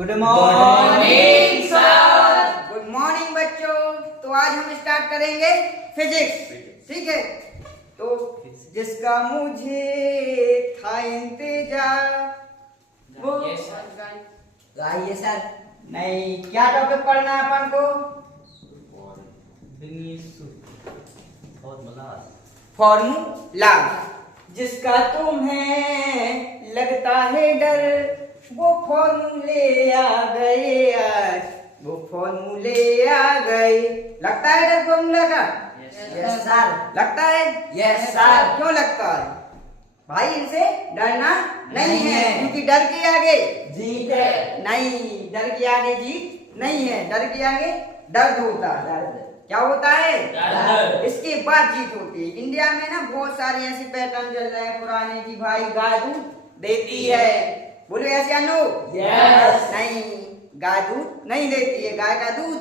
Good morning sir. Good morning बच्चों। तो आज हम स्टार्ट करेंगे फिजिक्स, ठीक है। तो जिसका मुझे था इंतजार वो गाइए सर। नहीं, क्या टॉपिक पढ़ना है अपन को? फॉर्मूला। जिसका तुम्हें लगता है डर, वो फॉर्मूले आ गए आज, वो फॉर्मूले आ गए। लगता है डर फॉर्मूला का? Yes sir. लगता है? Yes sir. क्यों लगता है भाई? इनसे डरना नहीं नहीं है, है। क्योंकि डर के आगे जीत है। नहीं, डर के आगे जीत नहीं है। डर के आगे दर्द होता है। क्या होता है? दर्द। इसके बाद जीत होती है। इंडिया में ना बहुत सारे ऐसे पैटर्न चल रहे हैं पुराने की भाई गाय दूध देती है। बोलो ऐसे या नो? यस। नहीं, गाय दूध नहीं देती है, गाय का दूध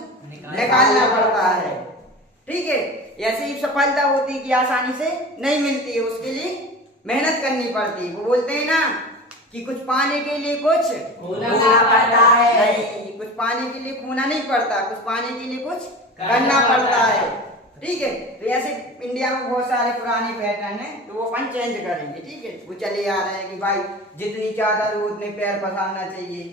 निकालना पड़ता है, ठीक है। ऐसे ही सफलता होती है कि आसानी से नहीं मिलती है, उसके लिए मेहनत करनी पड़ती है। वो बोलते हैं ना कि कुछ पाने के लिए कुछ खोना पड़ता है। नहीं, कुछ पाने के लिए खोना नहीं पड़ता, कुछ पाने के लिए कुछ करना पड़ता है, ठीक है। तो ऐसे इंडिया में बहुत सारे पुराने पैटर्न हैं, तो वो अपन चेंज करेंगे, ठीक है। वो चले आ रहे हैं कि भाई जितनी चादर हो उतने पैर पसारना चाहिए।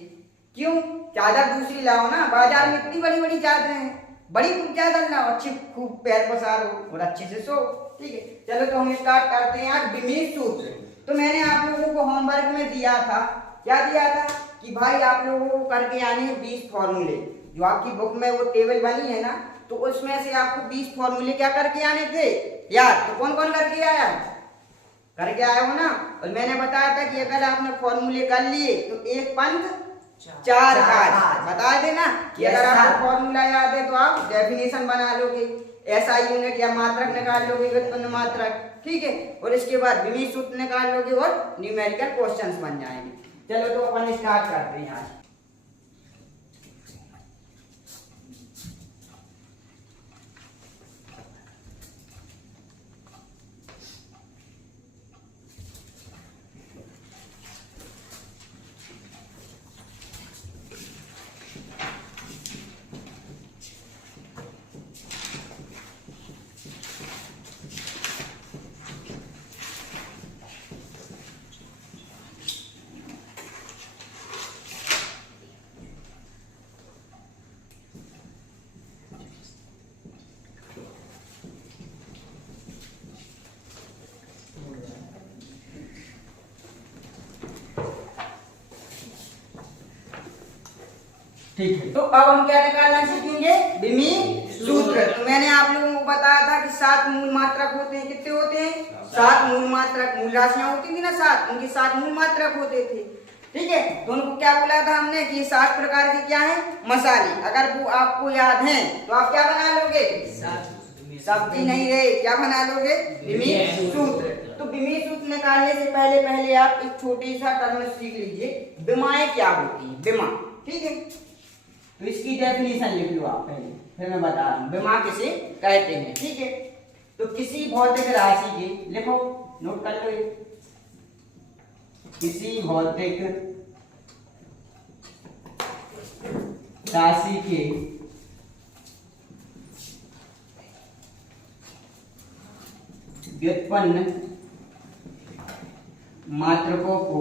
क्यों? चादर दूसरी लाओ ना, बाजार में इतनी बड़ी बड़ी चादरें हैं, बड़ी चादर लाओ, अच्छी खूब पैर पसारो और अच्छे से सो, ठीक है। चलो तो हम स्टार्ट करते हैं आज बीमीश सूत्र। तो मैंने आप लोगों को होमवर्क में दिया था, क्या दिया था कि भाई आप लोगों को करके आने हैं 20 फॉर्मूले। जो आपकी बुक में वो टेबल बनी है ना, तो उसमें से आपको 20 फॉर्मूले क्या करके आने थे यार। तो कौन कौन करके आया? करके आए हो ना। और मैंने बताया था कि अगर आपने फॉर्मूले कर लिए तो एक पंथ चार काज। बता देना कि अगर आपको फॉर्मूला याद है तो आप डेफिनेशन बना लोगे, ऐसा यूनिट या मात्रक निकाल लोगे, व्युत्पन्न मात्रक, ठीक है। और इसके बाद बीमीश सूत्र निकाल लोगे और न्यूमेरिकल क्वेश्चंस बन जाएंगे। चलो तो अपन स्टार्ट करते हैं आज। ठीक है, तो अब हम क्या निकालना सीखेंगे? बीमीश सूत्र। तो मैंने आप लोगों को बताया था कि 7 मूल मात्रक होते हैं। कितने होते हैं? 7 मूल मात्रक। मूल राशियां होती थी ना 7, उनके 7 मूल मात्रक होते थे, ठीक है। तो उनको क्या बोला था हमने कि 7 प्रकार के क्या है? मसाले। अगर वो आपको याद है तो आप क्या बना लोगे? सब्जी नहीं रहे, क्या बना लोगे? बीमीश सूत्र। तो बीमीश सूत्र निकालने से पहले आप एक छोटी सा टर्म सीख लीजिए, विमाएं क्या होती है। विमा, ठीक है। तो इसकी डेफिनेशन लिख लो आप पहले, फिर मैं बता रहा हूँ विमा किसे कहते हैं, ठीक है। तो किसी भौतिक राशि के, लिखो नोट कर लो, किसी भौतिक राशि के व्युत्पन्न मात्रकों को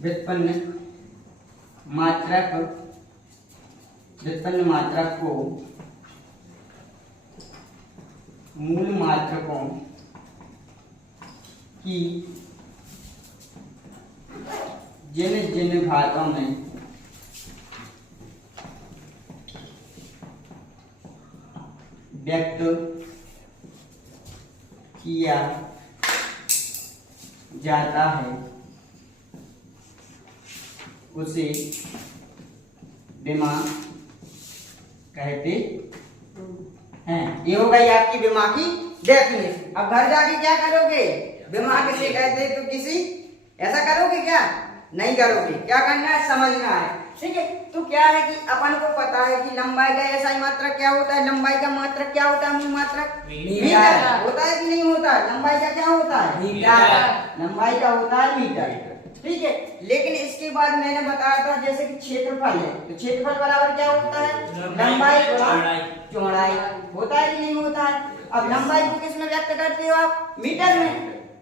व्युत्पन्न मात्रक को मूल मात्रकों की जिन जिन घातों में व्यक्त किया जाता है उसे विमा कहते हैं। ये हो गई आपकी विमा की डेफिनेशन। अब घर जाके क्या करोगे? विमा किसे कहते हैं तो किसी ऐसा करोगे क्या? नहीं करोगे। क्या करना है? समझना है, ठीक है। तो क्या है कि अपन को पता है कि लंबाई का एसआई मात्रक क्या होता है, लंबाई का मात्रक क्या होता है, मूल मात्रक मीटर होता है कि नहीं होता है? लंबाई का क्या होता है? मीटर। लंबाई का होता है मीटर, ठीक है। लेकिन इसके बाद मैंने बताया था जैसे कि क्षेत्रफल है, तो क्षेत्रफल बराबर क्या होता है, लंबाई गुणा चौड़ाई, होता है कि नहीं होता है। अब लंबाई को किस में व्यक्त करते हो आप, मीटर में,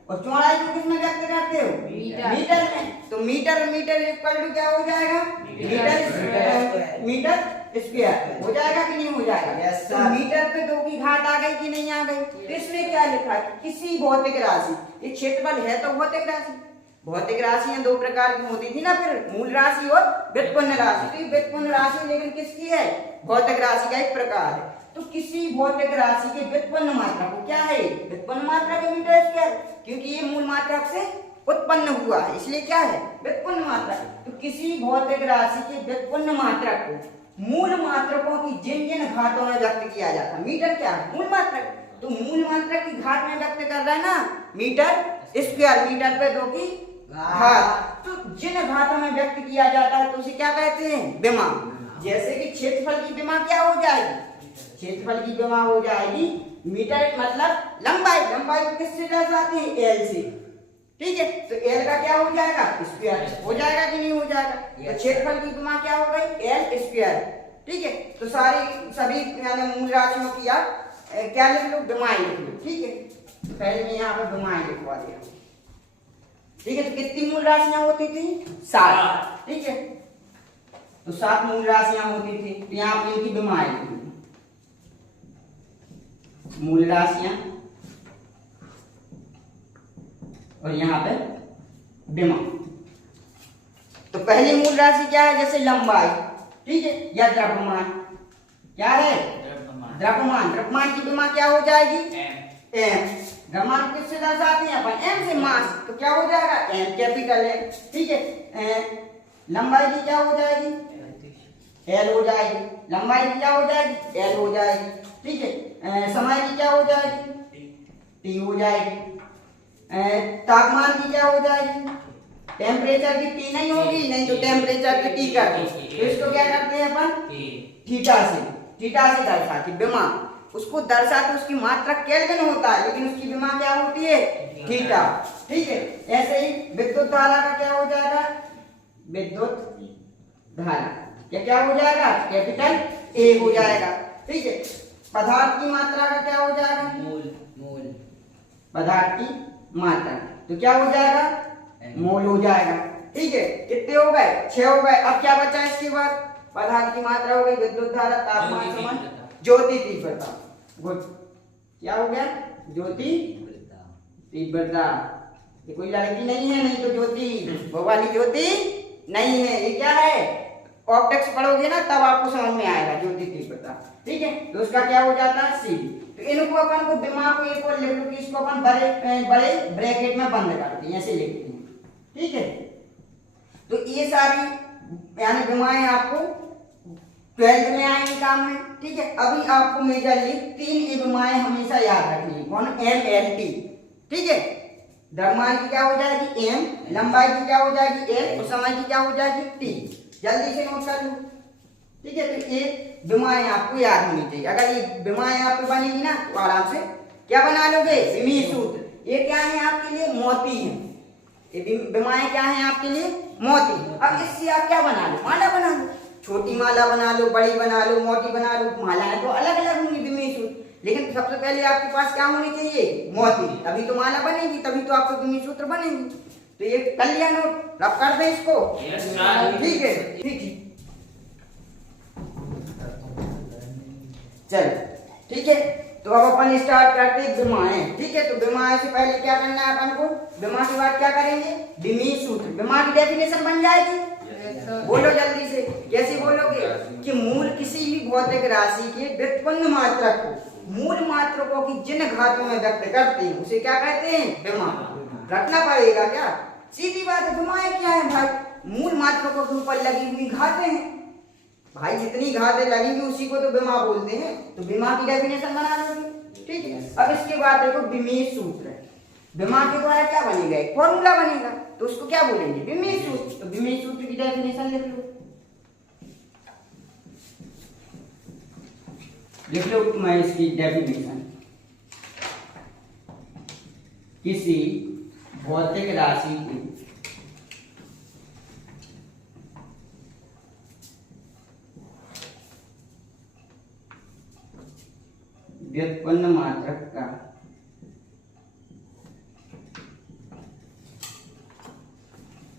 और चौड़ाई को किस में व्यक्त करते हो, मीटर में। तो मीटर मीटर इक्वल टू क्या हो जाएगा, मीटर स्क्वायर हो जाएगा कि नहीं हो जाएगा। तो मीटर पे 2 की घात आ गई कि नहीं आ गई। तो इसमें क्या लिखा है, किसी भौतिक राशि, ये क्षेत्रफल है तो भौतिक राशि, भौतिक राशियां 2 प्रकार की होती थी ना, फिर मूल राशि और व्युत्पन्न राशि। तो ये व्युत्पन्न राशि लेकिन किसकी है, भौतिक राशि का एक प्रकार है। तो किसी भौतिक राशि के व्युत्पन्न मात्रा को क्या है, व्युत्पन्न मात्रा के मीटर स्क्वायर, क्योंकि ये मूल मात्रा से उत्पन्न हुआ है, इसलिए क्या है, व्युत्पन्न मात्रा। तो किसी भौतिक राशि के व्युत्पन्न मात्रा को मूल मात्रकों की जिन जिन घातों में व्यक्त किया जाता है, मीटर क्या है, मूल मात्रा, तो मूल मात्रा की घात में व्यक्त कर रहा है ना, मीटर स्क्वायर, मीटर पे 2 की घात। तो जिन घातों में व्यक्त किया जाता है तो उसे क्या कहते हैं, विमा। जैसे कि क्षेत्रफल की विमा क्या हो जाएगी, क्षेत्रफल की विमा हो जाएगी मीटर मतलब लंबाई, लंबाई को किससे दर्शाते हैं, एल से, ठीक है। तो एल का क्या हो जाएगा, स्क्वायर हो जाएगा कि नहीं हो जाएगा। तो क्षेत्रफल की विमा क्या हो गई, एल स्क्वायर, ठीक है। तो सारी सभी यानी मूल राशियों की आप क्या लिख लो, विमाएं लिख लो, ठीक है। तो पहले मैं यहाँ पर विमाएं लिखवा दिया, ठीक है। तो कितनी मूल राशियां होती थी, 7, ठीक है। तो 7 मूल राशियां होती थी, तो यहाँ पर इनकी विमाएं लिख लो, मूल राशियां और यहाँ पे विमा। तो पहली मूल राशि क्या है, जैसे लंबाई, ठीक है, या द्रव्यमान, क्या है, द्रव्यमान। द्रव्यमान की विमा क्या हो जाएगी, एम। द्रव्यमान किससे दर्शाते हैं अपन, एम से, मास, तो क्या हो जाएगा, एम कैपिटल है, ठीक है। लंबाई की क्या हो जाएगी, एल हो जाएगी, लंबाई की क्या हो जाएगी, एल हो जाएगी, ठीक है। समय की क्या हो जाएगी, टी हो जाएगी। तापमान की क्या हो जाएगी, टेम्परेचर की टी नहीं होगी, नहीं तो टेम्परेचर की टी करते हैं, तो इसको क्या करते हैं अपन, थीटा से, थीटा से दर्शाती विमा, उसको दर्शाते उसकी मात्रा केल्विन होता है, लेकिन उसकी विमा क्या होती है, थीटा, ठीक है। ऐसे ही विद्युत धारा का क्या हो जाएगा, विद्युत धारा क्या क्या हो जाएगा, कैपिटल ए हो जाएगा, ठीक है। पदार्थ की मात्रा का क्या हो जाएगा, मोल, मोल, पदार्थ की मात्रा, तो क्या हो जाएगा, मोल हो जाएगा, ठीक है। कितने हो गए, 6 हो गए। अब क्या बचा इसके बाद, पदार्थ की मात्रा हो गई, विद्युत धारा, तापमान, समय, ज्योति तीव्रता, क्या हो गया, ज्योति तीव्रता। ये कोई लड़की नहीं है, नहीं तो ज्योति, वो वाली ज्योति नहीं है, ये क्या है, ऑप्टिक्स पढ़ोगे ना तब आपको समझ में आएगा, ज्योति तीव्रता, ठीक है। तो उसका क्या हो जाता है, सी। तो इनको अपन को दिमाग को एक और लिख लो कि इसको अपन बड़े ब्रैकेट में बंद करते हैं, ऐसे लिखते हैं, ठीक है। तो ये सारी यानी विमाएं आपको 12th में आएंगी काम में, ठीक है। अभी आपको मेजरली 3 विमाएं हमेशा याद रखनी है, कौन, एम, एल, टी, ठीक है। द्रव्यमान की क्या हो जाएगी, एम, लंबाई की क्या हो जाएगी, एल, और समय की क्या हो जाएगी, टी। जल्दी से नोट कर लो, ठीक है। तो ये विमाएं आपको याद होनी चाहिए। अगर ये विमाएं आपको बनेगी ना तो आराम से क्या बना लोगे, विमीय सूत्र। ये क्या है आपके लिए, मोती है, ये विमाएं क्या है आपके लिए, मोती। अब इससे आप क्या बना लो, माला बना लो, छोटी माला बना लो, बड़ी बना लो, मोती बना लो। मालाएं तो अलग अलग होंगी विमीय सूत्र, लेकिन सबसे पहले आपके पास क्या होनी चाहिए, मोती, तभी तो माला बनेगी, तभी तो आपको विमीय सूत्र बनेगी। तो ये कर लिया नोट, रब कर दे इसको, ठीक है, ठीक है, चलो, ठीक है। तो अब अपन स्टार्ट करते हैं विमाएं, ठीक है। तो विमाएं से पहले क्या करना है अपन को, विमा के बाद क्या करेंगे, विमीय सूत्र। विमा की डेफिनेशन बन जाएगी, बोलो जल्दी से, कैसे बोलोगे, कि मूल किसी भी भौतिक राशि के व्युत्पन्न मात्रा को मूल मात्रकों की जिन घातों में व्यक्त करते हैं उसे क्या कहते हैं, विमा। रखना पड़ेगा क्या, सीधी बात है। विमाएं क्या है भाई, मूल मात्रकों के ऊपर लगी हुई घातें हैं भाई, जितनी घातें लगेंगी उसी को तो विमा बोलते हैं। तो विमा की डेफिनेशन बना लोगे, ठीक है। अब इसके बाद देखो विमीय सूत्र, विमा के द्वारा क्या बनेगा, एक फॉर्मूला बनेगा, तो उसको क्या बोलेंगे, विमीय सूत्र। तो विमीय सूत्र की डेफिनेशन लिख लो, लिख लो मैं इसकी डेफिनेशन, किसी भौतिक राशि के व्युत्पन्न मात्रक का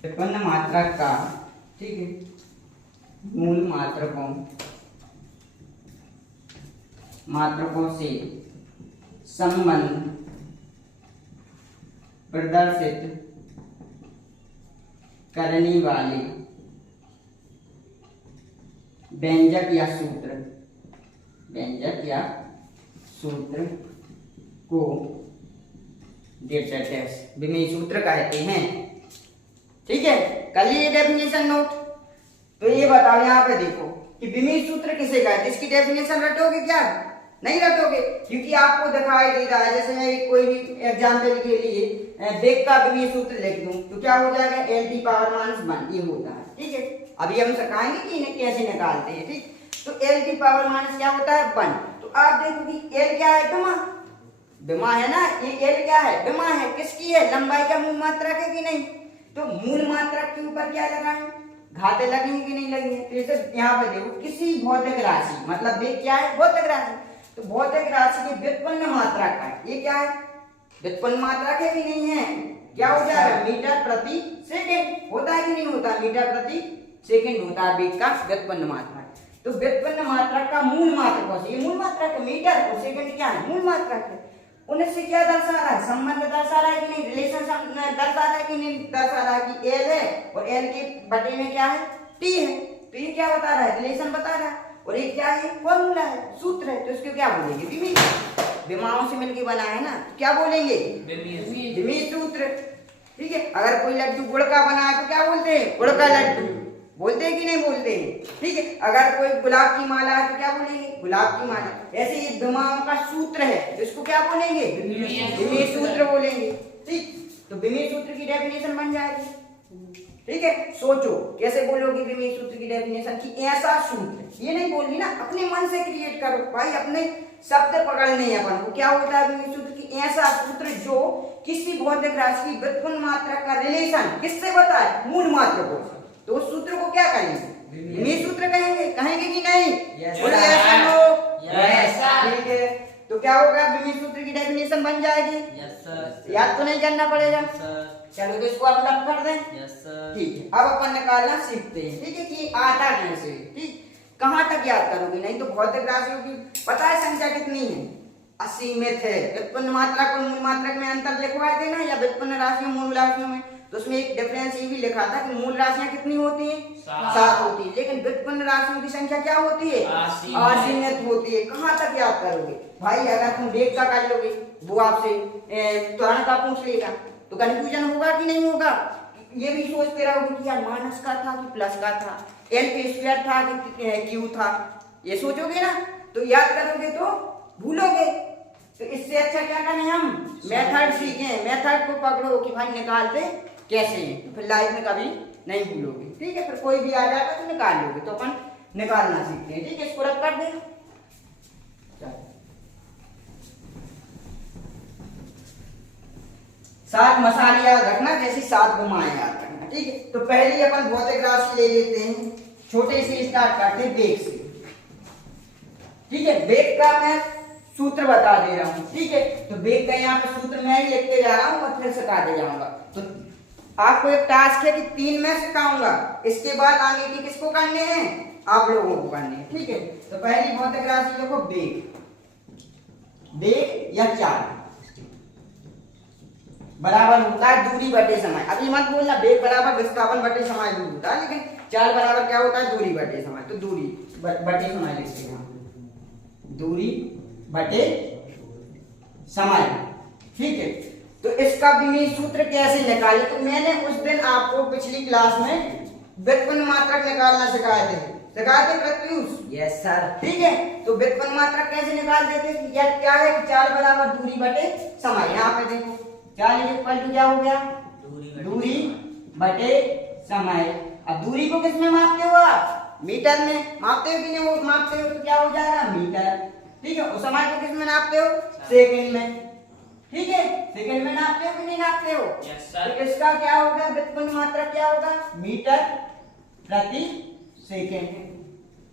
व्युत्पन्न मात्रक का, ठीक है, मूल मात्रकों से संबंध प्रदर्शित करने वाले व्यंजक या सूत्र को विमेय सूत्र कहते हैं। ठीक है, कल ये डेफिनेशन नोट। तो ये बताओ यहाँ पे देखो कि विमेय सूत्र किसे कहते हैं, इसकी डेफिनेशन रटोगे क्या? नहीं रटोगे, क्योंकि आपको दिखाई दे रहा है। जैसे मैं कोई भी एग्जाम्पल के लिए वेग का विमेय सूत्र लिख दूं तो क्या हो जाएगा, L⁻⁻1 ये होता है। ठीक है, अभी हम सिखाएंगे कि इन्हें कैसे निकालते हैं। ठीक, तो L⁻⁻ क्या होता है, 1। तो आप देखो कि L क्या है, विमा है ना, ये L क्या है, विमा है। किसकी है, लंबाई का मूल मात्रक है कि नहीं। तो मूल मात्रक के ऊपर क्या लगाएं, घाते लगेंगे कि नहीं लगेंगे। तो जैसे यहाँ पे देखो, किसी भौतिक राशि, मतलब वेग क्या है, भौतिक राशि। तो भौतिक राशि के व्युत्पन्न मात्रक का, ये क्या है, व्युत्पन्न मात्रक है कि नहीं है, क्या हो जाएगा, मीटर प्रति सेकंड होता है कि नहीं होता, मीटर प्रति सेकंड होता है वेग का व्युत्पन्न मात्रक। तो व्युत्पन्न मात्रक का मूल मात्रक, ये मूल मात्रक है, मीटर और सेकंड क्या है, मूल मात्रक है। उनसे क्या दर्शा रहा है, संबंध दर्शा रहा है कि नहीं, रिलेशन दर्शा रहा है कि नहीं दर्शा रहा है कि L है और L के बटे में क्या है, T है। तो ये क्या बता रहा है, रिलेशन बता रहा है। और ये क्या है, फॉर्मूला है, सूत्र है। तो इसको क्या बोलेंगे, विमेय। विमाओं से मिलके बना है ना, क्या बोलेंगे, विमेय सूत्र। ठीक है, अगर कोई लड्डू गुड़ का बना है तो क्या बोलते हैं, गुड़ का लड्डू बोलते हैं कि नहीं बोलते हैं। ठीक है, अगर कोई गुलाब की माला है तो क्या बोलेंगे, गुलाब की माला। ऐसे ये विमाओं का सूत्र है, तो इसको क्या बोलेंगे, विमेय सूत्र बोलेंगे। ठीक, तो विमेय सूत्र की डेफिनेशन बन जाएगी। ठीक है, सोचो कैसे बोलोगे विमेय सूत्र की डेफिनेशन की, ऐसा सूत्र, ये नहीं बोलनी ना, अपने मन से क्रिएट करो भाई, अपने शब्द पकड़ने हैं अपन को। क्या होता है विमेय सूत्र की, ऐसा सूत्र जो किसी भौतिक राशि की व्युत्पन्न मात्रक का रिलेशन किससे बताए, मूल मात्रकों से। तो उस सूत्र को क्या कहेंगे, विमेय सूत्र कहेंगे। कहेंगे कि नहीं, बोलो ऐसा लो, ठीक है। तो क्या होगा, विमेय सूत्र की डेफिनेशन बन जाएगी। याद तो नहीं करना पड़ेगा। चलो तो इसको आप लग कर दें। ठीक है, अब अपन निकालना सीखते हैं। ठीक है, कि आता कैसे, ठीक, कहाँ तक याद करोगे, नहीं तो भौतिक राशियों की पता है संख्या कितनी है, असीमित है। व्युत्पन्न मात्रक और मूल मात्रक में अंतर लिखवाए थे ना, या व्युत्पन्न राशियों मूल राशियों में, तो उसमें एक डिफरेंस ये भी लिखा था कि मूल राशियां कितनी होती हैं, 7 होती है, लेकिन व्युत्पन्न राशियों की संख्या क्या होती है, असीमित होती है। कहाँ तक याद करोगे भाई, अगर तुम वेग का कर लोगे, वो आपसे त्वरण का पूछ लेगा तो कंफ्यूजन होगा कि नहीं होगा। ये भी सोचते रहोगे कि यार माइनस का था कि प्लस का था, L² था कि Q था, ये सोचोगे ना, तो याद करोगे तो भूलोगे। तो इससे अच्छा क्या करें, हम मेथड सीखें, मेथड को पकड़ो कि भाई निकालते कैसे हैं, तो फिर लाइफ में कभी नहीं भूलोगे। ठीक है, फिर कोई भी आ जाएगा तो निकाल लोगे। तो अपन निकालना सीखते हैं। ठीक है, इसको रख कर दें। 7 मसाले याद रखना, जैसे 7 विमाएं याद रखना। ठीक है, तो पहले अपन भौतिक राशि ले लेते हैं, छोटे से स्टार्ट करते हैं, वेग से। ठीक है, वेग का मैं सूत्र बता दे रहा हूं। ठीक है, तो वेग का यहाँ पे सूत्र मैं ही लिखते जा रहा हूं और फिर सिखाते जाऊंगा। तो आपको एक टास्क है कि 3 मैं सिखाऊंगा, इसके बाद आगे की किसको करने हैं, आप लोगों को करने हैं। ठीक है, तो पहली भौतिक राशि देखो, वेग या चाल बराबर होता है दूरी बटे समय। अभी मत बोलना वेग बराबर विस्थापन बटे समय दूर होता है, लेकिन चाल बराबर क्या होता है, दूरी बटे समय। तो दूरी बटे समय लिखते हैं, दूरी बटे समय। ठीक है, तो इसका विमेय सूत्र कैसे निकाले, तो मैंने उस दिन आपको पिछली क्लास में व्युत्पन्न मात्रक निकालना सिखाए थे प्रत्युष। Yes sir. ठीक है, तो व्युत्पन्न मात्रक कैसे निकालते थे, यह क्या है, चाल बराबर दूरी बटे समय। यहाँ पे देखो, चाल इक्वल टू क्या हो गया, दूरी बटे समय। अब दूरी को किसमें मापते हो आप, मीटर में मापते हो कि नहीं, वो मापते हो तो क्या हो जाएगा, मीटर। ठीक है, और समय को किसमें नापते हो, सेकंड में। ठीक है, सेकंड में नापते हो कि नहीं नापते हो। तो इसका क्या होगा, व्युत्पन्न मात्रक क्या होगा, मीटर प्रति सेकंड।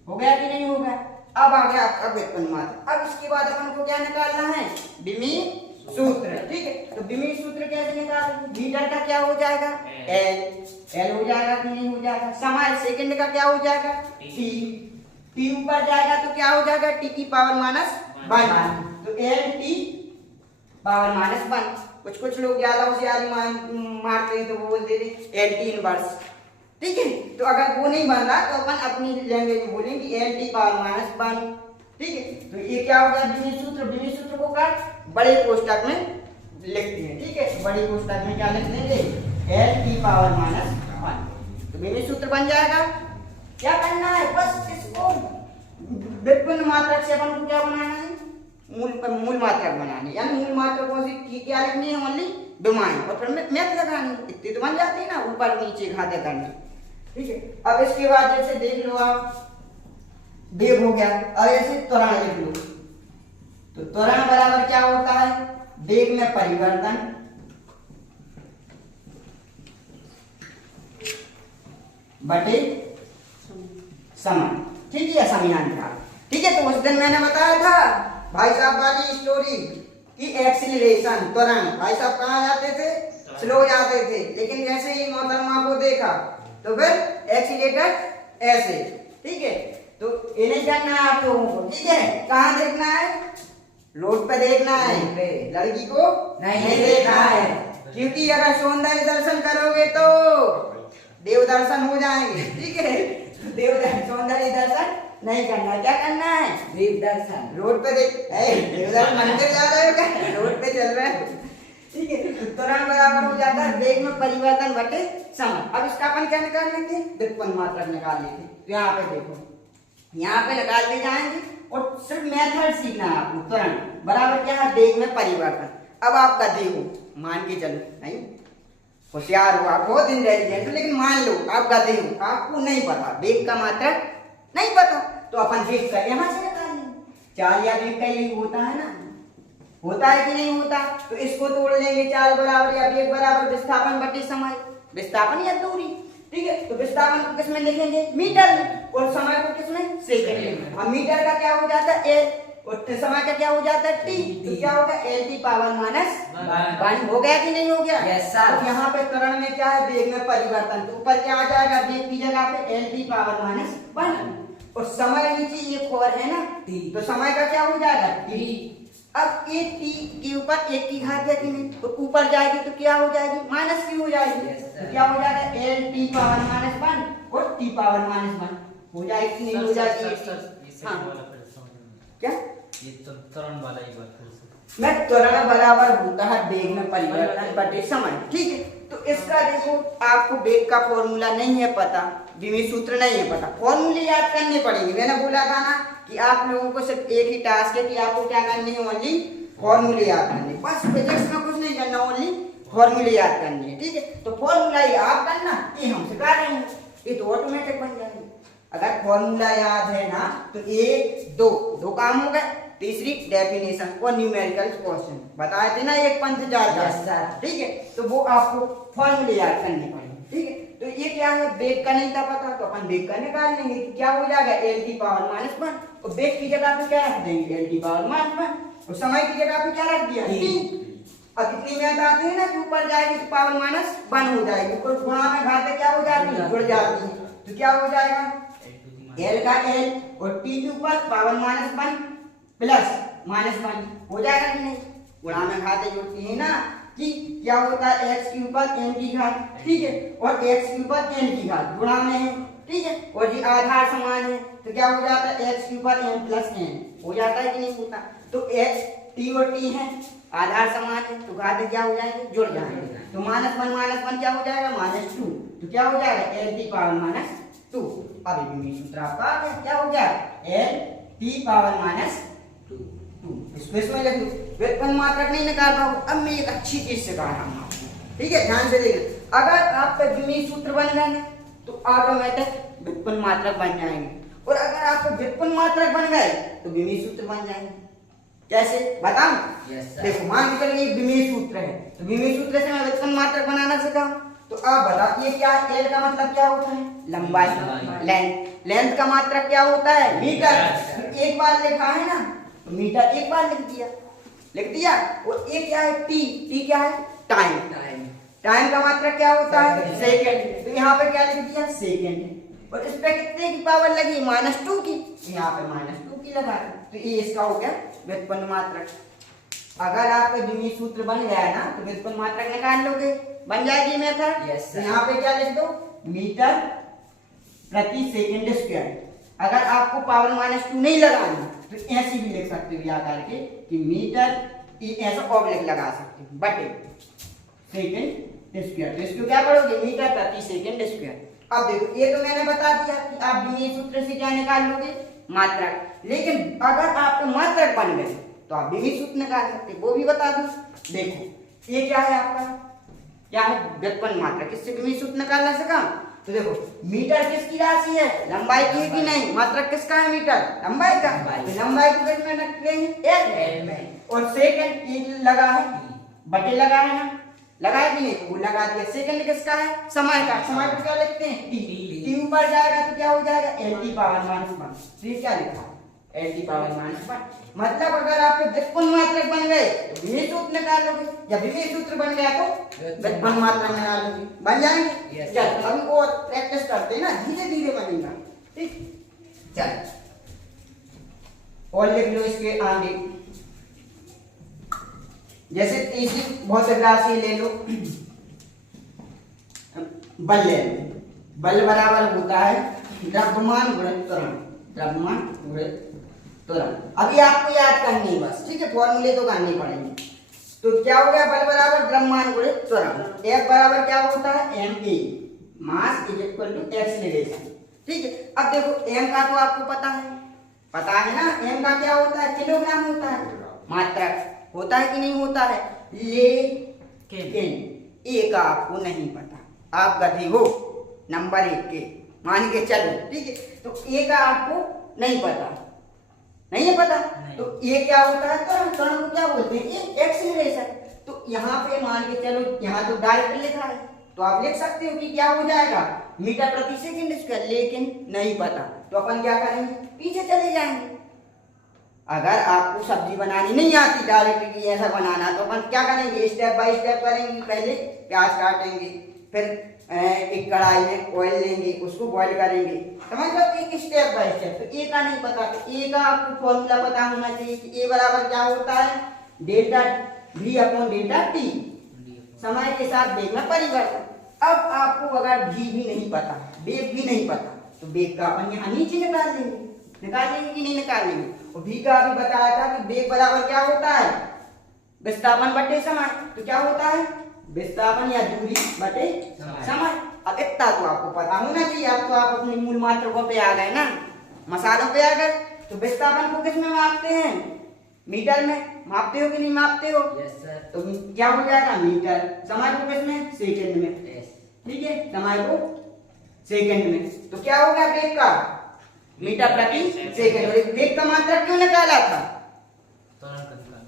हो गया कि नहीं होगा। अब आ गया आपका व्युत्पन्न मात्रक। अब इसके बाद अपन को क्या निकालना है, विमी सूत्र। ठीक है, तो विमी सूत्र कैसे निकालेंगे, मीटर का क्या हो जाएगा एल हो जाएगा कि नहीं हो जाएगा, समय सेकंड का क्या हो जाएगा टी ऊपर जाएगा तो क्या हो जाएगा टी की पावर माइनस 1, तो एल टी पावर माइनस 1। कुछ लोग ज्यादा होशियारी मारते हैं तो वो बोलते थे एल टी इनवर्स। ठीक है, तो अगर वो नहीं बन रहा तो अपन अपनी लैंग्वेज में बोलेंगे एल टी पावर माइनस 1। ठीक है, तो ये क्या हो गया विमी सूत्र को कर बड़े कोष्ठक में लिखते हैं। ठीक है, बड़ी कोष्ठक में क्या लिख देंगे एल टी पावर माइनस 1, तो विमी सूत्र बन जाएगा। क्या करना है, बस इसको व्युत्पन्न मात्रक से अपन को क्या बनाना है, मूल मात्रक बनानी है, यानी मूल मात्रकों से क्या लिखनी है ओनली डोमाइन, और फिर मैथ लगानी, इतनी तो बन जाती है ना, ऊपर नीचे घाते करनी। ठीक है, अब इसके बाद जैसे देख लो आप वेग हो गया, अब ऐसे त्वरण लिख लो, तो त्वरण बराबर क्या होता है वेग में परिवर्तन बटे समय। ठीक है, समानांतर। ठीक है, तो उस दिन मैंने बताया था भाई साहब वाली स्टोरी कि एक्सीलरेशन त्वरण, भाई साहब कहाँ जाते थे, स्लो जाते थे, लेकिन जैसे ही मोहतरमा को देखा तो फिर एक्सीलेटर ऐसे। ठीक है, तो ये नहीं करना है आप लोगों को। ठीक है, कहाँ देखना है, रोड पे देखना है, लड़की को नहीं देखना है, क्योंकि अगर सौंदर्य दर्शन करोगे तो देव दर्शन हो जाएंगे। ठीक है, सौंदर्य दर्शन नहीं करना, क्या करना है देव दर्शन। रोड पे देख देव दर्शन मंदिर जा रहे हो क्या, रोड पे चल रहे हो। ठीक है, तो त्वरण बराबर हो जाता है वेग में परिवर्तन बटे समय। अब इसका अपन क्या निकाल लेते हैं, व्युत्पन्न मात्रक निकाल लेते हैं। तो यहाँ पे देखो, यहाँ पे निकालते जाएंगे और सिर्फ मेथड सीखना है आपको। त्वरण बराबर क्या है वेग में परिवर्तन। अब आप गधे हो, मान के चलो, नहीं होशियार हो आप, बहुत इंटेलिजेंट हो, लेकिन मान लो आप गधे हो, आपको नहीं पता वेग का मात्रक नहीं पता, तो अपन वेग का यहाँ से निकाल लेंगे। चाल या वेग का यही होता है ना, होता है कि नहीं होता, तो इसको तोड़ लेंगे, चाल बराबर या वेग बराबर विस्थापन बटे समय, विस्थापन या दूरी। ठीक है, तो विस्थापन को किसमें लिखेंगे मीटर में, और समय को किसमें सेकंड में। अब मीटर का क्या हो जाता है एल, और समय का क्या हो जाता है टी, तो क्या होगा एल टी पावर माइनस 1 हो गया कि नहीं हो गया। Yes sir. तो यहाँ पे त्वरण में क्या है वेग में परिवर्तन, तो ऊपर क्या आ जाएगा वेग की जगह पे एल टी पावर माइनस 1, और समय नीचे ये 4 है ना, तो समय का क्या हो जाएगा टी। अब एक टी के ऊपर एक की घात है कि नहीं, तो ऊपर जाएगी तो क्या हो जाएगी माइनस की हो जाएगी। तो क्या हो जाएगा एल टी पावर माइनस 1 और टी पावर माइनस 1 हो जाएगी कि नहीं हो जाएगी। हाँ क्या, ये तो त्वरण वाला ही बात है। मैं त्वरण बराबर होता है वेग में परिवर्तन बटे समय। ठीक है, तो इसका देखो आपको वेग का फॉर्मूला नहीं है पता, विमी सूत्र नहीं है पता, फॉर्मूले याद करने पड़ेंगे। मैंने बोला था ना कि आप लोगों को सिर्फ एक ही टास्क है कि आपको क्या करनी है, ओनली फॉर्मूले याद करने, बस फिजिक्स में कुछ नहीं करना, ओनली फॉर्मूले याद करनी है। ठीक है, तो फॉर्मूला याद करना ये हम सिखा रहे हैं, ये तो ऑटोमेटिक बन जाएंगे। अगर फॉर्मूला याद है ना तो एक दो काम हो गए, तीसरी डेफिनेशन और न्यूमेरिकल क्वेश्चन बताए थे ना एक पंथ चार का। ठीक है, तो वो आपको फॉर्मूले याद करने पड़ेंगे। ठीक है, तो ये क्या है वेग का नहीं था पता, तो अपन वेग का निकाल लेंगे, क्या हो जाएगा एल टी पावर माइनस 1, और वेग की जगह पे क्या रख देंगे एल टी पावर माइनस 1, और समय की जगह पे क्या रख दिया टी। अब कितनी मैथ आती है ना कि ऊपर जाएगी तो पावर माइनस 1 हो जाएगी, और गुणा में घाते क्या हो जाती है जुड़ जाती है, तो क्या हो जाएगा एल का एल और टी के ऊपर पावर माइनस 1 प्लस माइनस 1 हो जाएगा कि नहीं, गुणा में घाते जोड़ती है ना कि क्या होता है x के ऊपर n की घात। ठीक है, और x के ऊपर n की घात गुणा में है। ठीक है, और ये आधार समान है तो क्या हो जाता है x के ऊपर n प्लस n हो जाता है कि नहीं होता। तो x t और t है, आधार समान है तो घाते क्या हो जाएंगे जुड़ जाएंगे, तो -1 क्या हो जाएगा -2, तो क्या हो जाएगा एल टी पावर -2। अब विमी सूत्र आपका क्या हो गया एल टी पावर -2। इसको इसमें लिख लो, व्युत्पन्न मात्रक नहीं निकाल पाओ। अब मैं एक अच्छी चीज सिखा रहा हूँ आपको, ठीक है ध्यान से देखना। अगर आपका विमी सूत्र बन गए ना तो ऑटोमेटिक व्युत्पन्न मात्रक बन जाएंगे, और अगर आपका व्युत्पन्न मात्रक बन गए तो विमी सूत्र बन जाएंगे। कैसे बताऊं? देखो मान के चलिए विमी सूत्र है, तो विमी सूत्र से मैं व्युत्पन्न मात्रक बनाना सिखाऊं, तो अब बताओ ये क्या है? एल का मतलब क्या होता है? लंबाई। लेंथ, लेंथ का मात्रक क्या होता है? मीटर। एक बार लिखा है ना, तो मीटर एक बार लिख दिया। और ये क्या है? टी, टी क्या है? टाइम। टाइम का मात्रक क्या होता है? सेकंड। तो यहाँ पे क्या लिख दिया? सेकंड। और इस पे कितने की पावर लगी? -2 की। यहाँ पे -2 की लगा, तो ये इसका हो गया व्युत्पन्न मात्रक। अगर आपका द्विमीय सूत्र बन गया ना, तो व्युत्पन्न मात्रक निकाल लोगे, बन जाएगी मेथड। तो यहाँ पे क्या लिख दो? मीटर प्रति सेकंड स्क्वायर। अगर आपको पावर -2 नहीं लगाना तो ऐसी भी लिख सकते हो या करके कि मीटर, ऐसा ऑब्लिक लगा सकते हो, बटे सेकंड स्क्वायर। तो इसको क्या करोगे? मीटर प्रति सेकंड स्क्वायर। अब देखो ये तो मैंने बता दिया कि आप द्विमीय सूत्र से क्या निकाल लोगे? मात्रक। लेकिन अगर आपको मात्रक बन गए तो आप द्विमीय सूत्र निकाल सकते, वो भी बता दूं। देखो ये क्या है आपका? क्या है? व्युत्पन्न मात्रक। इससे द्विमीय सूत्र निकालना सका। तो देखो मीटर किसकी राशि है? लंबाई की है कि नहीं? मात्रक किसका है? मीटर, लंबाई का। तो लंबाई को किस में रख लेंगे? एल में। और सेकंड ये लगा है, बटे लगा है ना, लगा है कि नहीं? वो लगा दिया। सेकंड किसका है? समय का। समय को क्या लिखते हैं? टी। टी ऊपर जाएगा तो क्या हो जाएगा? L T power -1। तो ये क्या लिखा? L T power -1। मतलब अगर आपके व्युत्पन्न मात्रक बन गए तो द्विमीय सूत्र निकाल लोगे, या द्विमीय सूत्र बन गया तो व्युत्पन्न मात्रक निकाल लोगे, बन जाएंगे। चल अभी और प्रैक्टिस करते हैं ना, धीरे धीरे बनेगा। ठीक, चल और लिख लो इसके आगे। जैसे तीसरी भौतिक राशि ले लो, बल ले लो। बल बराबर होता है द्रव्यमान गुणित त्वरण। द्रव्यमान गुणित त्वरण। अभी आपको याद करनी है बस, ठीक है? फॉर्मूले तो करने पड़ेंगे। तो क्या हो गया? बल बराबर द्रव्यमान गुणित त्वरण। F बराबर क्या होता है? ma, mass is equal to acceleration. ठीक है? अब देखो m का तो आपको पता है ना, m का क्या होता है? किलोग्राम होता है। मात्रक होता है कि नहीं होता है? लेकिन ए का आपको नहीं पता, आप गधे हो नंबर 1 के, मान के चलो। ठीक है? तो ए का आपको नहीं पता, नहीं है पता। तो ये क्या होता है? त्वरण को क्या बोलते हैं? एक्सीलरेशन। तो यहाँ पे मान के चलो, यहाँ तो डायरेक्ट लिखा है तो आप लिख सकते हो कि क्या हो जाएगा? मीटर प्रति सेकंड स्क्वायर। लेकिन नहीं पता तो अपन क्या करेंगे? पीछे चले जाएंगे। अगर आपको सब्जी बनानी नहीं आती डायरेक्ट कि ऐसा बनाना, तो अपन क्या करेंगे? स्टेप बाय स्टेप करेंगे। पहले प्याज काटेंगे, फिर एक कढ़ाई में ऑयल लेंगे, उसको बॉईल करेंगे, समझ लो? एक स्टेप बाय स्टेप। तो ए का नहीं पता तो ए का आपको फॉर्मूला पता होना चाहिए कि ए बराबर क्या होता है? Delta v upon delta T. समय के साथ देखना परिवर्तन। अब आपको अगर v भी नहीं पता, वेग भी नहीं पता, तो वेग का अपन यहाँ नीचे निकाल लेंगे कि नहीं निकाल लेंगे। और v का अभी बताया था कि वेग बराबर क्या होता है? विस्थापन बटे समय। तो क्या होता है? विस्थापन या दूरी बटे समय। अब इतना तो आपको पता होना चाहिए। अब तो आप अपने मूल मात्रकों पे आ गए ना, मसालों पे आ गए। तो विस्थापन को किस में मापते हैं? मीटर में। मापते हो कि नहीं मापते हो? Yes sir. तो क्या हो जाएगा? मीटर। समय को किस में? सेकंड में। ठीक है? समय को सेकंड में। तो क्या हो गया वेग का? मीटर प्रति सेकंड। और वेग का मात्रक क्यों निकाला था?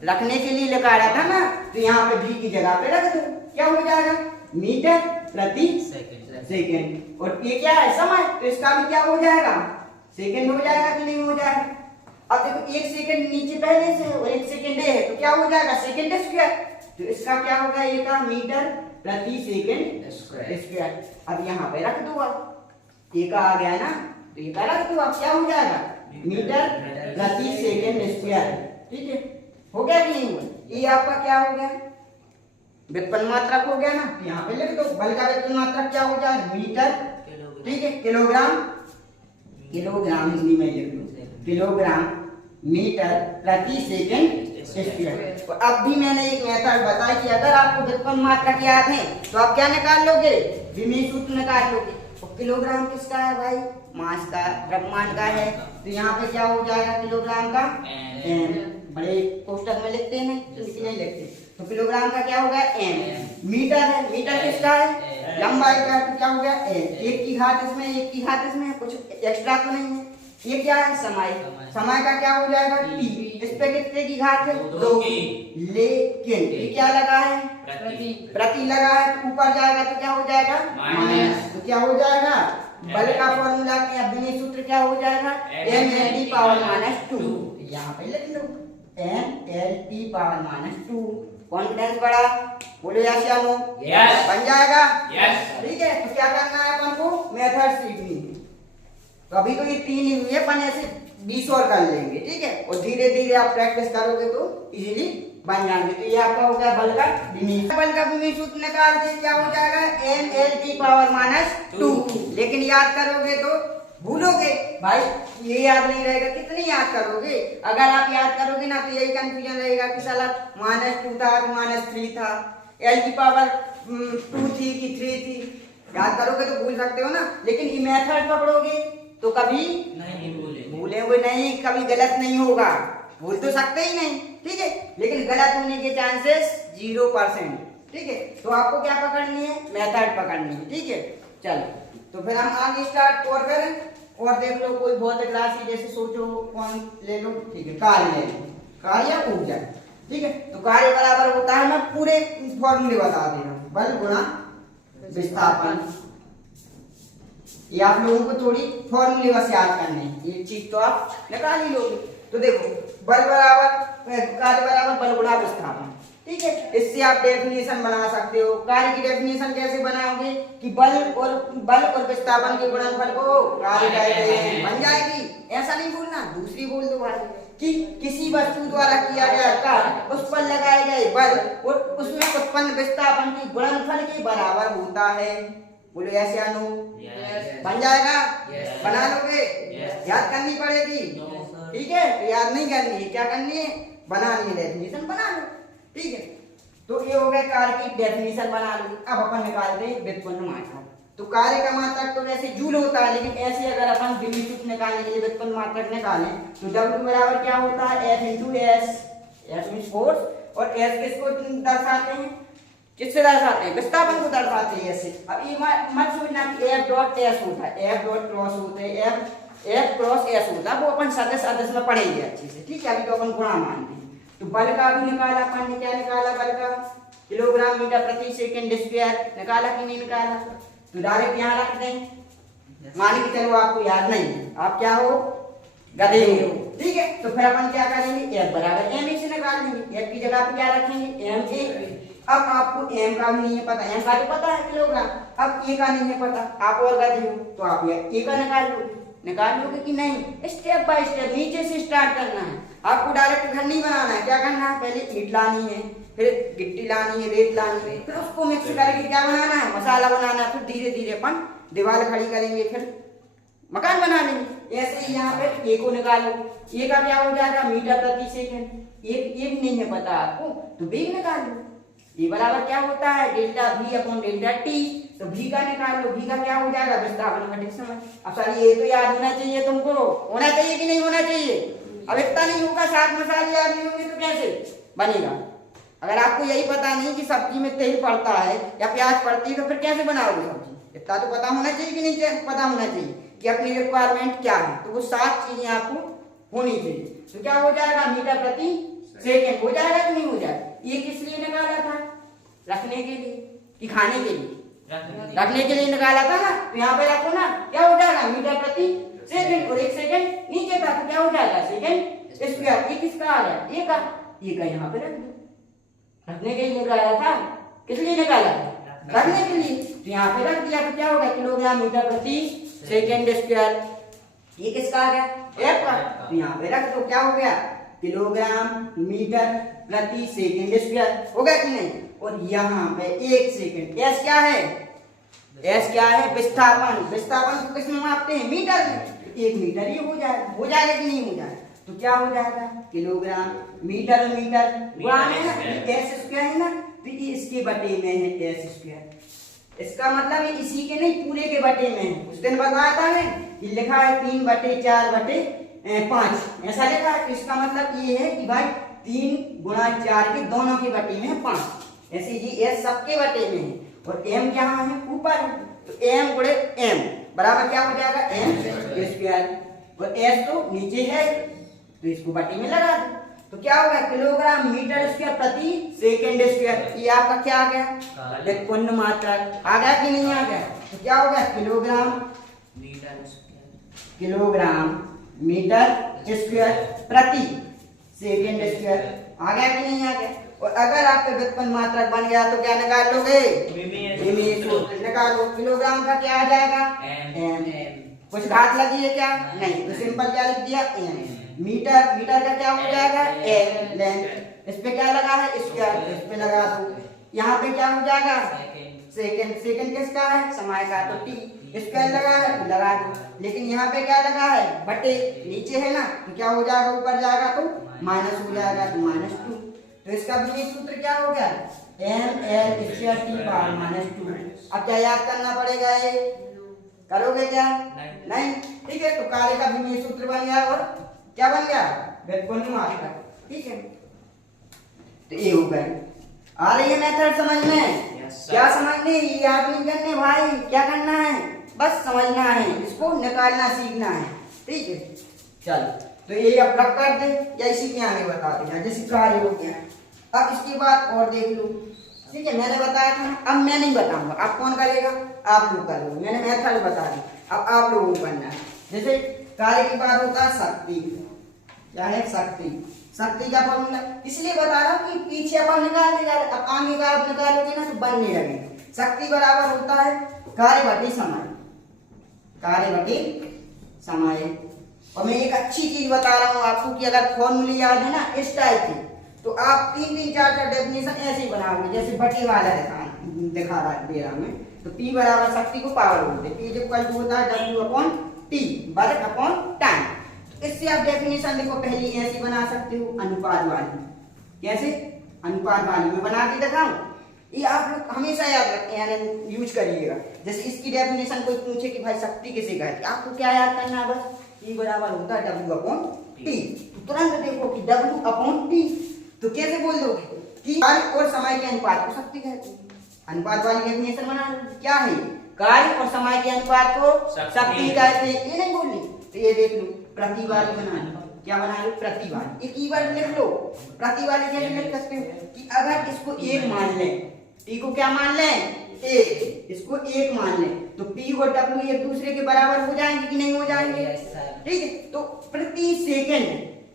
रखने के लिए निकाला था ना, तो यहाँ पे v की जगह पे रख दो। क्या हो जाएगा? मीटर प्रति सेकंड। और ये क्या है? समय। तो इसका भी क्या हो जाएगा? सेकंड हो जाएगा कि नहीं हो जाएगा? अब देखो 1 सेकंड नीचे पहले से और 1 सेकंड है, तो क्या हो जाएगा? Second square. तो इसका क्या होगा? ये का मीटर प्रति सेकंड स्क्वायर। अब यहाँ पे रख दो। अब ये का आ गया ना, तो ये का रख दो। अब क्या हो जाएगा? मीटर प्रति सेकंड स्क्वायर। ठीक है? हो गया कि नहीं हुआ? ये आपका क्या हो गया? व्युत्पन्न मात्रक हो गया ना। यहाँ पे लिख दो बल का व्युत्पन्न मात्रक क्या हो जाएगा? मीटर। ठीक है? किलोग्राम, किलोग्राम हिंदी में लिख दो, किलोग्राम मीटर प्रति सेकंड स्क्वायर। तो अब भी मैंने एक मेथड बताया कि अगर आपको व्युत्पन्न मात्रक याद है तो आप क्या निकाल लोगे? द्विमीय सूत्र निकाल लोगे। और किलोग्राम किसका है भाई? मास का, द्रव्यमान का है। तो यहाँ पे क्या हो जाएगा? किलोग्राम का m। बड़े कोष्टक में लिखते हैं, नहीं लिखते। तो किलोग्राम का क्या होगा? m। मीटर है, मीटर किसका है? लंबाई का। तो क्या हो गया? 1 की घात इसमें, 1 की घात इसमें, कुछ एक्स्ट्रा तो नहीं है। ये क्या है समय, समय का क्या हो जाएगा टी, इस पे कितने की घात है 2 की, लेकिन ये क्या लगा है प्रति लगा है, तो ऊपर जाएगा तो क्या हो जाएगा माइनस, तो क्या हो जाएगा बल का फॉर्मूला क्या विनिमय सूत्र क्या हो जाएगा m(l)(2), यहाँ पे लिख लो m(l)(2), कॉन्फिडेंस बढ़ा, बोलो यस या नो, बन जाएगा ठीक है। तो क्या करना है अपन को मेथड सीखनी है, तो अभी तो ये 3 ही हुई है, अपन ऐसे 20 और कर लेंगे ठीक है, और धीरे धीरे आप प्रैक्टिस करोगे तो इजीली बन जाएंगे। तो ये आपका हो गया बल का विनिमय, बल का विनिमय सूत्र निकाल के क्या हो जाएगा m(l)(2), लेकिन याद करोगे तो भूलोगे भाई, ये याद नहीं रहेगा, कितनी याद करोगे, अगर आप याद करोगे ना तो यही कंफ्यूजन रहेगा कि साला -2 था कि -3 था, l(2) थी कि 3 थी, याद करोगे तो भूल सकते हो ना, लेकिन ये मेथड पकड़ोगे तो कभी नहीं भूलेंगे नहीं, कभी गलत नहीं होगा, भूल तो सकते ही नहीं ठीक है, लेकिन गलत होने के चांसेस 0%। ठीक है, तो आपको क्या पकड़नी है मेथड पकड़नी है ठीक है। चलो तो फिर हम आगे स्टार्ट और करें, और देख लो कोई भौतिक राशि जैसे सोचो कौन ले लो ठीक है, कार्य ले लो, कार्य या ऊर्जा ठीक है। तो कार्य बराबर होता है, मैं पूरे फॉर्मूले बता दे रहा हूँ, बल गुणा विस्थापन, ये आप लोगों को थोड़ी फॉर्मूले बस याद करने हैं, ये चीज तो आप निकाल ही लोगे। तो देखो बल बराबर कार्य बराबर बल गुणा विस्थापन ठीक है, इससे आप डेफिनेशन बना सकते हो। कार्य की डेफिनेशन कैसे बनाओगे कि बल और विस्थापन के गुणनफल को कार्य कहते हैं, बन जाएगी, ऐसा नहीं बोलना, दूसरी बोल दो भाई कि किसी वस्तु द्वारा किया गया कार्य उस पर लगाए गए बल और उसमें उत्पन्न विस्थापन के गुणनफल के बराबर होता है, बोलो ऐसे अनु बन जाएगा, बना लोगे, याद करनी पड़ेगी ठीक है, तो याद नहीं करनी है, क्या करनी है बनानी है, डेफिनेशन बना लो ठीक है। तो ये हो गया कार्य की डेफिनेशन बना लो। अब अपन निकालते हैं व्युत्पन्न मात्रक, तो कार्य का मात्रक तो वैसे जूल होता है, लेकिन ऐसे अगर अपन विनिमय सूत्र निकालने के लिए व्युत्पन्न मात्रक निकालें तो W बराबर क्या होता है F × S, F means force, और S किसको दर्शाते हैं, किससे दर्शाते हैं, विस्थापन को दर्शाते हैं ऐसे। अब ये मत सोचना कि F.S होता है, F.क्रॉस होता है, F.क्रॉस S होता है, वो अपन सदस्य में पढ़ेंगे अच्छे से ठीक है, अभी तो अपन गुणा मानते हैं। तो बल का भी निकाला अपन ने, क्या निकाला बल का किलोग्राम मीटर प्रति सेकंड स्क्वायर, निकाला कि नहीं निकाला, तो डायरेक्ट यहाँ रख दें, मान के चलो आपको याद नहीं, आप क्या हो गधे हो ठीक है। तो फिर अपन क्या करेंगे F बराबर m से निकाल लेंगे, F की जगह पे क्या रखेंगे m। अब आपको m का भी नहीं है पता, m का तो पता है किलोग्राम, अब a का नहीं है पता, आप और गधे हो, तो आप a का निकाल लोगे कि नहीं, स्टेप बाय स्टेप नीचे से स्टार्ट करना है, आपको डायरेक्ट घर नहीं बनाना है, क्या करना है पहले ईंट लानी है, फिर गिट्टी लानी है, रेत लानी है, फिर उसको मिक्स करके क्या बनाना है मसाला बनाना है, फिर धीरे धीरे अपन दीवार खड़ी करेंगे, फिर मकान बना लेंगे। ऐसे ही यहाँ पे ए को निकालो, ए का क्या हो जाएगा मीटर प्रति सेकंड, ये भी नहीं है पता आपको तो बी निकालो, ये बराबर क्या होता है delta V upon delta T, तो V का निकाल लो, V का क्या हो जाएगा विस्थापन घटित समय। अब सर ये तो याद होना चाहिए तुमको, होना चाहिए कि नहीं होना चाहिए, अब इतना नहीं होगा, 7 मसाले याद नहीं होंगे तो कैसे बनेगा। अगर आपको यही पता नहीं कि सब्जी में तेल पड़ता है या प्याज पड़ती है तो फिर कैसे बनाओगे सब्जी, इतना तो पता होना चाहिए कि नहीं पता होना चाहिए कि अपनी रिक्वायरमेंट क्या है, तो वो 7 चीजें आपको होनी चाहिए। तो क्या हो जाएगा मीटर प्रति सेकंड हो जाएगा कि नहीं हो जाएगा। ये किस लिए निकाला था, रखने के लिए कि खाने के लिए, रखने के लिए निकाला था ना, तो यहाँ पे रखो ना, क्या हो जाएगा मीटर प्रति सेकंड, और 1 सेकंड नीचे था तो क्या हो जाएगा सेकंड स्क्वायर। ये किसका आ गया, ये का यहाँ पे रख दो, रखने के लिए निकाला था, किस लिए निकाला था रखने के लिए, तो यहाँ पे रख दिया, तो क्या होगा किलोग्राम मीटर प्रति सेकंड स्क्वायर। ये किसका आ गया F का, तो यहाँ पे रख दो, क्या हो गया किलोग्राम मीटर प्रति सेकंड स्क्वायर, हो गया कि नहीं। और यहाँ पे 1 सेकंड, S क्या है, S क्या है विस्थापन, विस्थापन को किस में मापते हैं मीटर में, 1 मीटर ही हो जाएगा कि नहीं हो जाएगा, तो क्या हो जाएगा किलोग्राम मीटर गुणा है ना, S स्क्वायर है ना, तो ये इसके बटे में है S स्क्वायर, इसका मतलब है इसी के नहीं पूरे के बटे में है। उस दिन बताया था मैं, ये लिखा है 3/4/5 ऐसा लिखा है, तो इसका मतलब ये है कि भाई 3 × 4 के दोनों के बटे में है 5, ऐसे जी S सबके बटे में है, और M क्या है ऊपर, तो M × M बराबर क्या हो जाएगा M स्क्वायर। और एस तो नीचे है, तो इसको बटी में लगा दो। तो क्या होगा, किलोग्राम मीटर स्क्वायर प्रति सेकंड स्क्वायर। ये आपका क्या आ गया, व्युत्पन्न मात्रक आ गया कि नहीं आ गया। तो क्या होगा, किलोग्राम मीटर स्क्वायर प्रति सेकंड स्क्वायर आ गया कि नहीं आ गया। और अगर आपका व्युत्पन्न मात्रक बन गया तो क्या निकाल लोगे, विमीय सूत्र निकालो। किलोग्राम का क्या आ जाएगा, एम। कुछ घात लगी है क्या, नहीं, तो सिंपल क्या लिख दिया, एम। मीटर का क्या हो जाएगा, एल लेंथ। इस पे क्या लगा है, स्क्वायर, इस पे लगा दो। यहाँ पे क्या हो जाएगा, सेकंड किसका है, समय का, तो टी। स्क्वायर लगा है, लगा दो। लेकिन यहाँ पे क्या लगा है, बटे, नीचे है ना, तो क्या हो जाएगा, ऊपर जाएगा तो माइनस हो जाएगा, तो -2। तो इसका विमीय सूत्र क्या हो गया, M L square T power -2। अब क्या याद करना पड़ेगा, ये करोगे क्या, नहीं, ठीक है। तो कार्य का विमीय सूत्र बन गया और क्या बन गया, व्युत्पन्न मात्रक, ठीक है। तो ये हो गए। आ रही है मेथड समझ में, क्या समझने, याद नहीं करने भाई, क्या करना है, बस समझना है, इसको निकालना सीखना है, ठीक है। चलो, तो ये अब रख कर दे या इसी के आगे बता देना, जैसे कार्य हो गया। अब इसकी बात और देख लो, ठीक है। मैंने बताया था, अब मैं नहीं बताऊंगा, अब कौन करेगा, आप लोग करोगे। मैंने मेथड बता दी, अब आप लोगों को करना है। जैसे कार्य की बात होता है, शक्ति, क्या है, शक्ति का फॉर्मूला इसलिए बता रहा हूँ कि पीछे अपन निकाल देगा, अब आगे का आप निकालोगे ना तो बनने लगेगा। शक्ति बराबर होता है कार्य बटे समय। और मैं एक अच्छी चीज बता रहा हूँ आपको कि अगर फॉर्मूले याद है ना इस टाइप की, तो आप 3 4 डेफिनेशन ऐसे ही बनाओगे, जैसे बटे वाला दिखा रहा दे रहा मैं। तो P बराबर शक्ति को पावर बोलते हैं, P जब कल होता है W/T, वर्क अपॉन टाइम। इससे आप डेफिनेशन देखो, पहली ऐसी बना सकते हो, अनुपात वाली। कैसे, अनुपात वाली मैं बना के दिखाऊं, ये आप लोग हमेशा याद रखें, यानी यूज करिएगा। जैसे इसकी डेफिनेशन कोई पूछे कि भाई शक्ति किसे कहते हैं, आपको क्या याद करना है, बस E बराबर होता है W/T। तो तुरंत देखो कि W/T, तो कैसे बोल दोगे कि कार्य और समय के अनुपात को शक्ति कहते हैं। अनुपात वाली डेफिनेशन बना लो, क्या है, कार्य और समय के अनुपात को शक्ति कहते हैं, ये नहीं बोलनी। तो ये देख लो, प्रति वाली बना लो, क्या बना लो, प्रति वाली। एक कीवर्ड लिख लो, प्रति वाली कैसे लिख सकते हो कि अगर इसको 1 मान लें, T को क्या मान लें, 1, इसको 1 मान लें, तो P और W एक दूसरे के बराबर हो जाएंगे कि नहीं हो जाएंगे, ठीक है। तो प्रति सेकंड,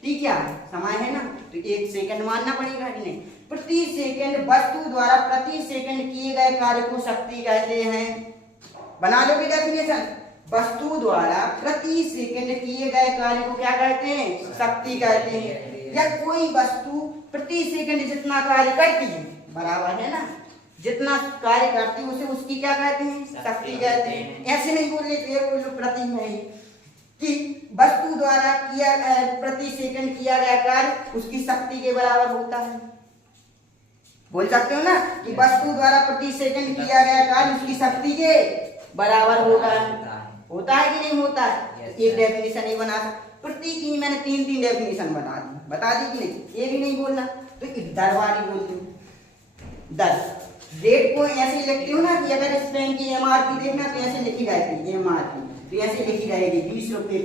T क्या है, समय है ना, तो 1 सेकंड मानना पड़ेगा कि नहीं। प्रति सेकंड वस्तु द्वारा प्रति सेकंड किए गए कार्य को शक्ति कहते हैं। बना लो डेफिनेशन, वस्तु द्वारा प्रति सेकंड किए गए कार्य को क्या कहते हैं, शक्ति कहते हैं। या कोई वस्तु प्रति सेकंड जितना कार्य करती है, बराबर है ना, जितना कार्य करती है उसे उसकी क्या कहते हैं, शक्ति कहते हैं। ऐसे नहीं बोल रहे, तो बोलो प्रति में कि वस्तु द्वारा किया प्रति सेकंड किया गया कार्य उसकी शक्ति के बराबर होता है। बोल सकते हो ना कि वस्तु द्वारा प्रति सेकंड किया गया कार्य उसकी शक्ति के बराबर होता है कि नहीं होता है। एक डेफिनेशन ही बना था, प्रति की मैंने 3 डेफिनेशन बता दी कि नहीं, ये भी नहीं बोलना। तो दर वाली बोलती हूँ, दर रेट को ऐसे लिखती हूँ ना कि अगर इस पेन की MRP देखना तो ऐसे लिखी जाती है, MRP तो ऐसे लिखी जाएगी 20 रुपए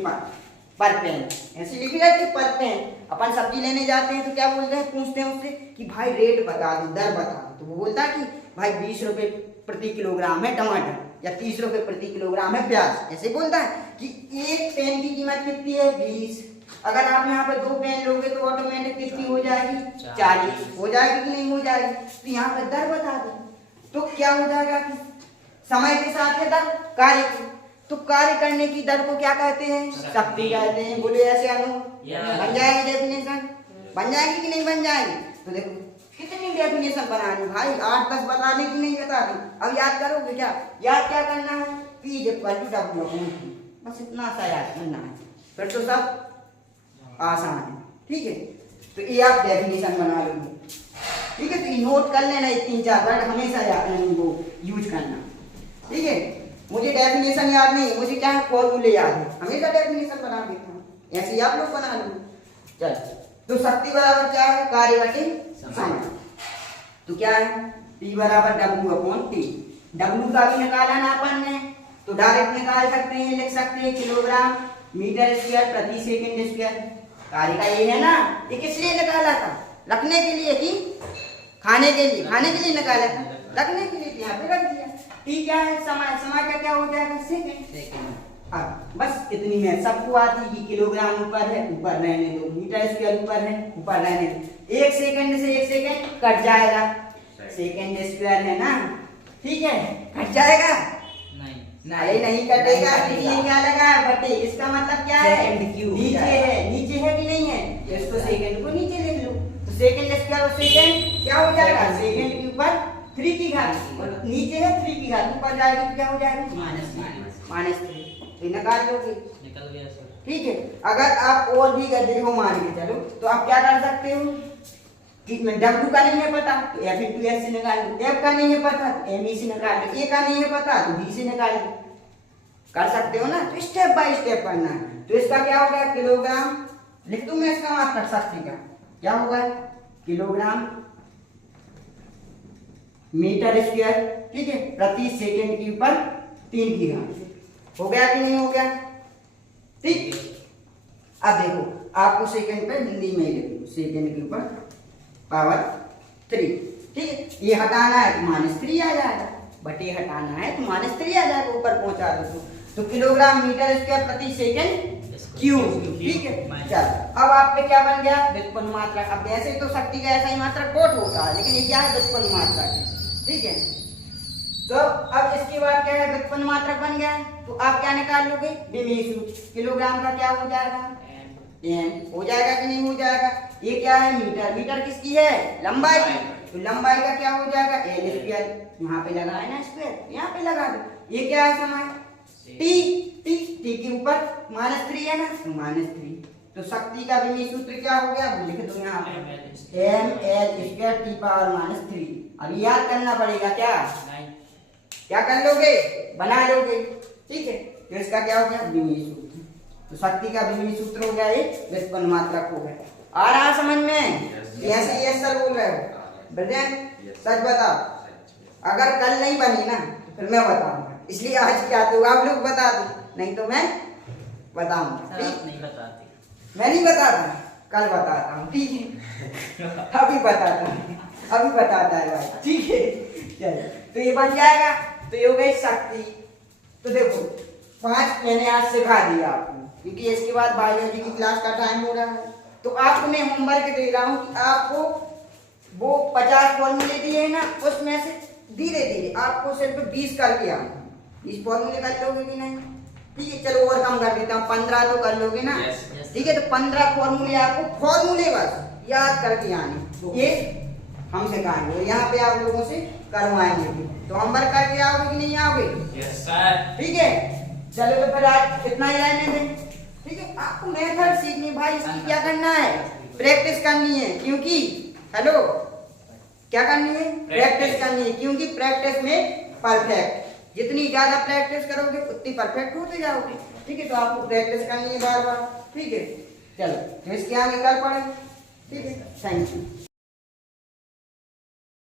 पर पेन, ऐसे लिखी जाती है पर पेन। अपन सब्जी लेने जाते हैं तो क्या बोलते हैं, पूछते हैं उससे कि भाई रेट बता दो, दर बता दो, तो वो बोलता है कि भाई 20 रुपए प्रति किलोग्राम है टमाटर, या 30 रुपए प्रति किलोग्राम है प्याज। ऐसे बोलता है कि एक पेन की कीमत कितनी है, 20। अगर आप यहाँ पे 2 पेन लोगे तो ऑटोमेटिक कितनी हो जाएगी, 40 हो जाएगी कि नहीं हो जाएगी। तो यहाँ पे दर बता दो, तो क्या हो जाएगा कि समय के साथ है दर कार्य की, तो कार्य करने की दर को क्या कहते हैं, शक्ति कहते हैं। बोले ऐसे अनु बन जाएगी डेफिनेशन, बन जाएगी कि नहीं बन जाएगी। तो देखो कितनी डेफिनेशन बनानी भाई, 8-10 बताने की नहीं बता दी। अब याद करोगे क्या, याद क्या करना है, P = W/T, बस इतना सा याद करना है, फिर तो सब आसान है, ठीक है। तो ये आप डेफिनेशन बना लोगे, ठीक है। तो नोट कर लेना, 3-4 वर्ड हमेशा वो यूज करना, ठीक है। मुझे डेफिनेशन याद नहीं, मुझे क्या है फॉर्मूले याद है, हमेशा डेफिनेशन बना देता हूँ, ऐसे ही आप लोग बना लो। चल, तो शक्ति बराबर क्या है, कार्य बटे समय। तो क्या है, P बराबर W/T। W का भी निकाला ना अपन ने, तो डायरेक्ट निकाल सकते हैं, लिख सकते हैं किलोग्राम मीटर स्क्वायर प्रति सेकंड स्क्वायर। कार्य का ये है ना, ये किस लिए निकाला था? रखने के लिए कि खाने के लिए? खाने के लिए निकाला था, रखने के लिए यहाँ पे रख दिया। टी क्या है? समय। समय का क्या हो जाएगा? सेकंड। अब बस इतनी में सबको आती कि किलोग्राम ऊपर है, ऊपर रहने दो, मीटर स्क्वायर ऊपर है, ऊपर रहने दो। 1 सेकंड से 1 सेकंड कट जाएगा, सेकंड स्क्वायर है ना, ठीक है, कट जाएगा। नहीं नहीं कटेगा। ये क्या लगा है? बटे। इसका मतलब क्या है? सेकंड क्यूब नीचे है, नीचे है कि नहीं है? इसको सेकंड को नीचे लिख लो, तो सेकंड स्क्वायर और सेकंड क्या हो जाएगा? सेकंड के ऊपर 3 की घात, और नीचे है 3 की घात, ऊपर जाएगी तो क्या हो जाएगा? -3। तो निकाल लोगे, निकल गया सर। ठीक है। अगर आप और भी गड्ढे हो मान के चलो, तो आप क्या कर सकते हो कि W का नहीं है पता तो F/S से निकाल लो, F का नहीं है पता तो ME से निकाल लो, A का नहीं है पता तो B से निकाल लो। कर सकते हो ना, तो स्टेप बाय स्टेप करना है। तो इसका क्या हो गया? किलोग्राम। लिख दूं मैं इसका मात्रक शक्ति का? क्या होगा? किलोग्राम मीटर स्क्वायर, ठीक है, प्रति सेकंड के ऊपर 3 की घात। हो गया कि नहीं हो गया? ठीक। अब देखो, आपको सेकंड पे हिंदी में ही लिख दो, सेकंड के ऊपर पावर 3, ठीक है। ये हटाना है तो -3 आ जाएगा, बटे हटाना है तो -3 आ जाएगा, ऊपर पहुंचा दो तो किलोग्राम मीटर स्क्वायर प्रति सेकंड क्यूब, ठीक है। चल, अब आप पे क्या बन गया? व्युत्पन्न मात्रक। अब वैसे तो शक्ति का ऐसा ही मात्रक कोट होता है, लेकिन ये क्या है? व्युत्पन्न मात्रक है, ठीक है। तो अब इसके बाद क्या है? व्युत्पन्न मात्रक बन गया, तो आप क्या निकाल लोगे? विमीय सूत्र। किलोग्राम का क्या हो जाएगा? m हो जाएगा कि नहीं हो जाएगा? ये क्या है? मीटर। मीटर किसकी है? लंबाई की। तो लंबाई का क्या हो जाएगा? L square. यहाँ पे लगा है ना स्क्वायर, यहाँ पे लगा दो। ये क्या है? समय। टी के ऊपर -3 है ना, तो -3। तो शक्ति का विमीय सूत्र क्या हो गया? वो लिख दो यहाँ पे, mL² T पावर -3। अब याद करना पड़ेगा क्या? क्या कर लोगे? बना लोगे, ठीक है। तो इसका क्या हो गया? विमीय सूत्र। तो शक्ति का विमीय सूत्र हो गया, एक व्युत्पन्न मात्रक हो गया। आ रहा समझ में? ऐसे यस सर बोल रहे हो ब्रदर? सच बताओ, अगर कल नहीं बनी ना तो फिर मैं बताऊंगा, इसलिए आज क्या तो आप लोग बता दो, नहीं तो मैं बताऊंगा। नहीं बताते, मैं नहीं बताता, कल बताता हूँ, ठीक है। अभी बताता हूँ, अभी बताता है भाई, ठीक है। चलो, तो ये बन जाएगा। तो ये हो गई शक्ति। तो देखो 5 मैंने आज सिखा दिया आपको, क्योंकि इसके बाद बायोलॉजी की क्लास का टाइम हो रहा है। तो आपको मैं होमवर्क दे रहा हूँ कि आपको वो 50 फॉर्मूले दिए हैं ना, उसमें से धीरे धीरे आपको सिर्फ 20 करके आना। 20 फॉर्मूले कर लोगे कि नहीं? ठीक है, चलो और कम कर देता हूँ, 15 तो कर लोगे ना? ठीक है, तो 15 फॉर्मूले आपको, फॉर्मूले बस याद करके आने, ये हम सिखाएंगे, और यहाँ पे आप लोगों से करवाएंगे भी। तो होमवर्क करके आओगे कि नहीं आओगे? Yes sir. ठीक है, चलो तो फिर आज इतना ही रहने दें, ठीक है। आपको मेथड सीखनी भाई, इसकी क्या करना है? प्रैक्टिस करनी है, क्योंकि हेलो क्या करनी है? प्रैक्टिस करनी है, क्योंकि प्रैक्टिस में परफेक्ट। जितनी ज्यादा प्रैक्टिस करोगे उतनी परफेक्ट होते जाओगे, ठीक है। तो आपको प्रैक्टिस करनी है बार बार, ठीक है। चलो, तो इसके आगे कल पढ़े, ठीक है। Thank you.